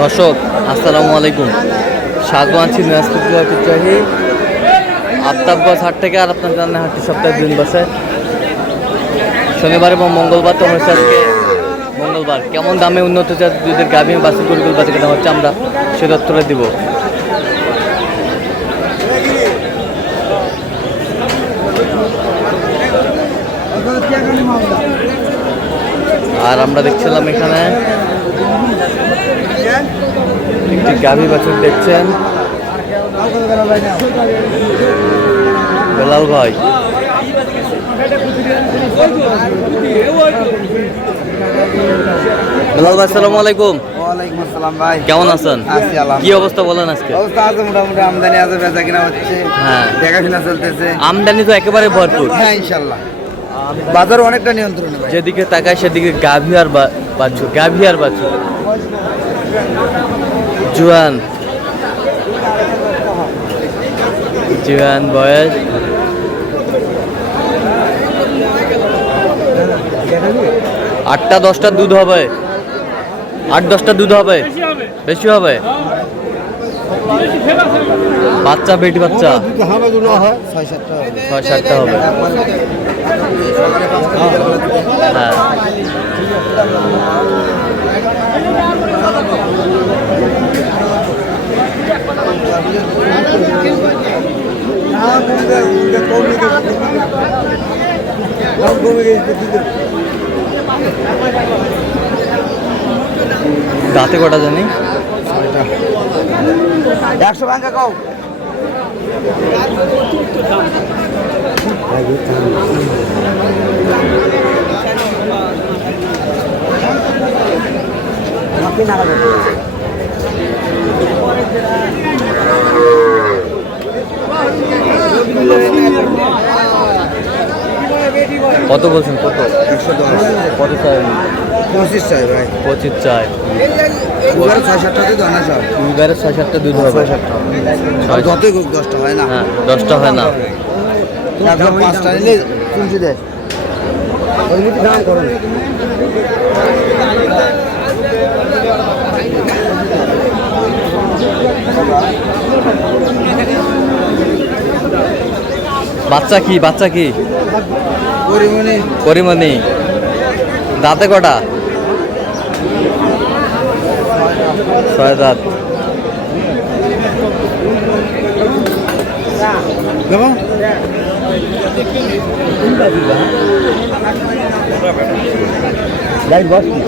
দর্শক আসসালামু আলাইকুম, স্বাগত আছি ঐতিহ্যবাহী আফতাবগঞ্জ হাট থেকে। আর আপনার জানেন হাটটি সপ্তাহে 2 দিন বসে, শনিবার এবং মঙ্গলবার। তো হচ্ছে আজকে মঙ্গলবার। কেমন দামে উন্নত জাতের দুধের গাভী বাছুর গরুগুলো বাজারে কেনা হচ্ছে আমরা সে তথ্যটা দিব। আর আমরা দেখছিলাম এখানে একটি গাভী বাছুর দেখছেন বেলাল ভাই। বেলাল ভাই আসসালামু আলাইকুম। ওয়ালাইকুম আসসালাম ভাই, কেমন আছেন? আছি আলহামদুলিল্লাহ। কি অবস্থা বলেন আজকে? অবস্থা আছে মোটামুটি, আমদানি আছে, বেচা কিনা হচ্ছে, হ্যাঁ দেখাশোনা চলতেছে। আমদানি তো একেবারে ভরপুর। হ্যাঁ ইনশাল্লাহ, বাজার অনেকটা নিয়ন্ত্রণে ভাই। যেদিকে তাকায় সেদিকে গাভী আর বাছুর, গাভী আর বাছুর। জুয়ান জুয়ান বয়স 8টা 10টা দুধ হবে, 8-10টা দুধ হবে, বেশি হবে। বাচ্চা বেটি বাচ্চা 6-7টা হবে। হ্যাঁ দাঁতে কটা জানি? 100 ভাঙা কও। কত বলছেন? কত? 110। কত চাই? 25 চাই ভাই। 25 চাই। 6-7টা দুধ আনা সব। 6-7টা দুধ হবে। 6-7টা যতই হোক 10টা হয় না। হ্যাঁ 10টা হয় না। একদম 5টা নিলে শুনছি দে ওই মতো দাম করুন। বাচ্চা কি? বাচ্চা কি? পরিমণি। পরিমণি। দাঁতে কটা? 6 দাঁত। লাইট বস কি?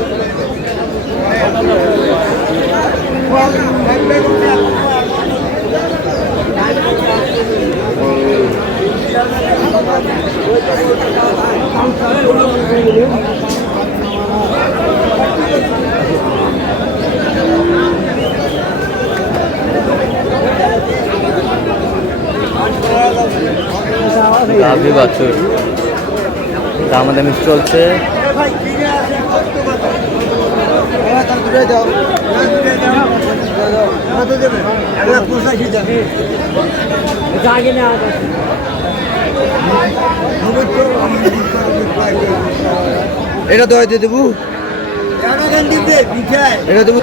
গাভী বাছুর দামাদামি চলছে। এটা দোয়া দিয়ে দেবো, এটা দেবো।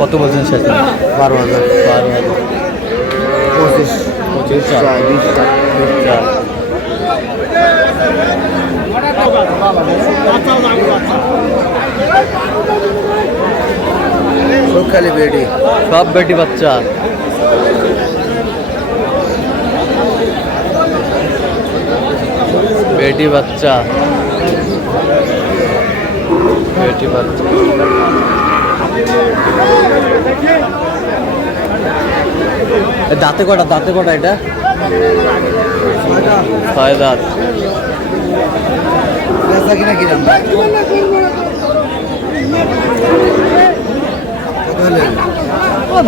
কত বলছেন শেষ? 12,000। 12,000। 25 চার। 20 চার। সব খালি বেডি, সব বেটি বাচ্চা। বেটি বাচ্চা, বেটি বাচ্চা। দাঁতে কটা? দাঁতে কটা এটা? 6 দাঁত। বেচা কিনা কি দাম?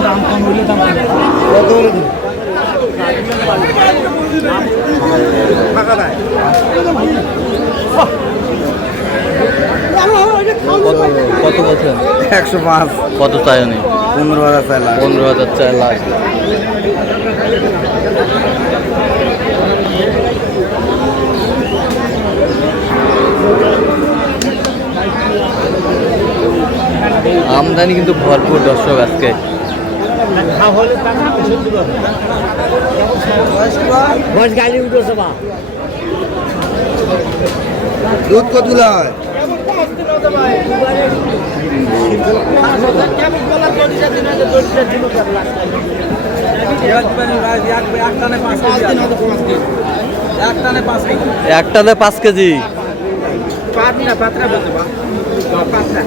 দাম কম হইলে দাম কত হলে দিন? কত বলছেন? 105। কত চাই উনি? 15,000 চাইলাম। 15,000 4 লাখ। আমদানি কিন্তু ভরপুর দর্শক আজকে। দুধ কত হয়? একটাতে 5 কেজি।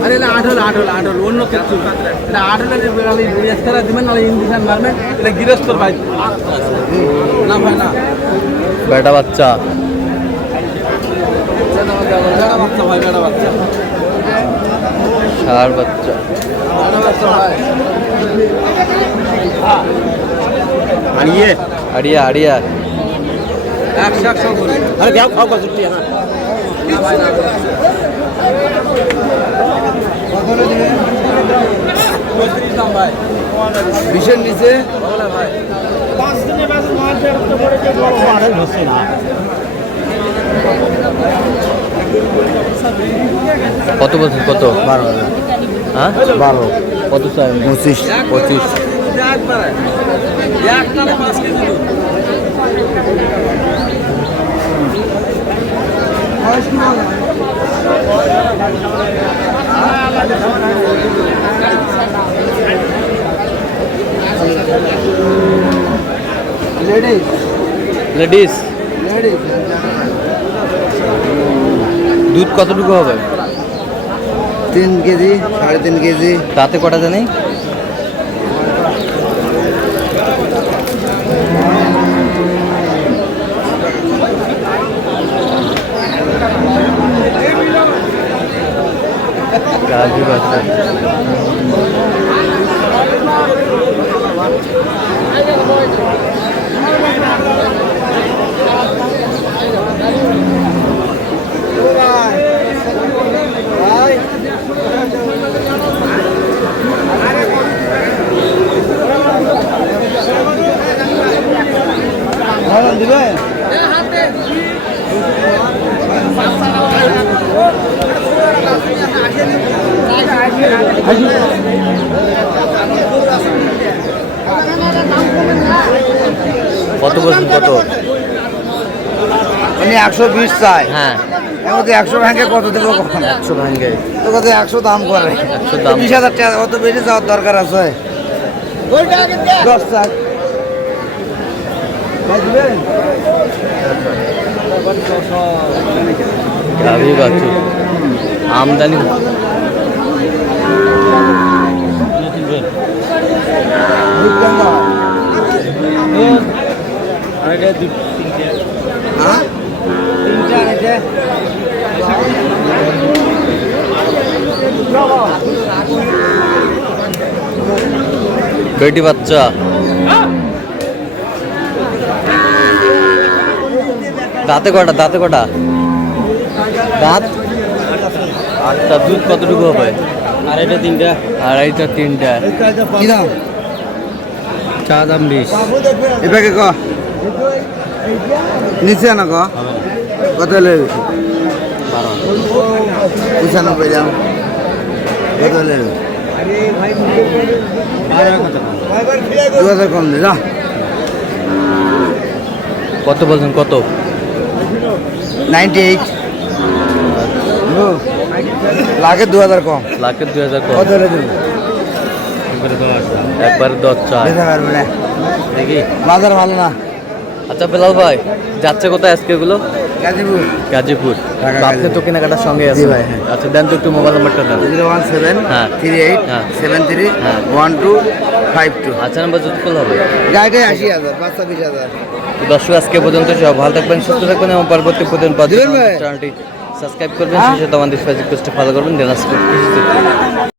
अरे आठल आठल आठल অন্য কিছু এটা আঠলের এক্সট্রা দিবেন না ইনজেকশন মারবেন এটা গৃহস্থ ভাই না ভাই না বেটা বাচ্চা বেড়া বাচ্চা ভাই বেড়া বাচ্চা ষাঁড় বাচ্চা বেড়া বাচ্চা ভাই আড়িয়ে আড়িয়া আড়িয়া 100 করে আরে দেও খাও কত টিয়া না ভাই না ভাই 20-এর নিচে ভাই 5 দিনের মাঝে মার্কেট তো পড়ে যে বড় আড়াই হচ্ছে না। কত বলছেন কত? 12,000 হ্যাঁ 12 কত চাই? 25 25। একটানে 5 কেজি দুধ লেডিস লেডিস লেডিস দুধ কতটুকু হবে? 3 কেজি 3.5 কেজি। তাতে কটা জানি? গাভী বাচ্চা দিবেন কত বলছেন কত? উনি 120 চাই। হ্যাঁ এর মধ্যে 100 ভাঙে কত দেবো? 100 ভাঙ্গে। তো কত 100 দাম করে? 100 দাম। 20,000 টাকা অত বেশি যাওয়ার দরকার আছে? 10 চাই। ভাই দিবেন? গাভী বাচ্চা আমদানি দুধ কেন দাও? হ্যাঁ? 3টা আনেছে। বেটি বাচ্চা দাঁতে কটা? দাঁতে কটা? দাঁত 8টা। দুধ কতটুকু হবে? আড়াইটা 3টা আড়াইটা 3টা। কি দাম? চা দাম 20। এটাকে ক নিচে না ক কত হলে 95 দাম কত হলে 2000 কম দে যা। কত বলছেন কত? 98 লাগে 2000 কম। লাখের 2000 কম। কত হলে দেবো? একবারে 10 চাই বেচা পারবে না, দেখি। বাজার ভালো না। আচ্ছা বেলাল ভাই যাচ্ছে কোথায় আজকে এগুলো? গাজীপুর গাজীপুর। ঢাকা তো আপনি তো কেনাকাটার সঙ্গে জি আছেন। ভাই, হ্যাঁ। আচ্ছা দেন তো একটু মোবাইল নাম্বারটা দেন। 017 হ্যাঁ। 38 হ্যাঁ। 73 হ্যাঁ। 1252। আচ্ছা নাম্বার যদি কল হবে। গাড়িটাই 80,000 বাচ্চা 20,000। তো দর্শক আজকে পর্যন্ত সব ভালো থাকবেন সুস্থ থাকবেন এবং পরবর্তী প্রতিদিন দিবেন ভাই? চ্যানেলটি সাবস্ক্রাইব করবেন, সেই সাথে আমাদের ফেসবুক পেজটা ফলো করবেন। দিনাজপুর।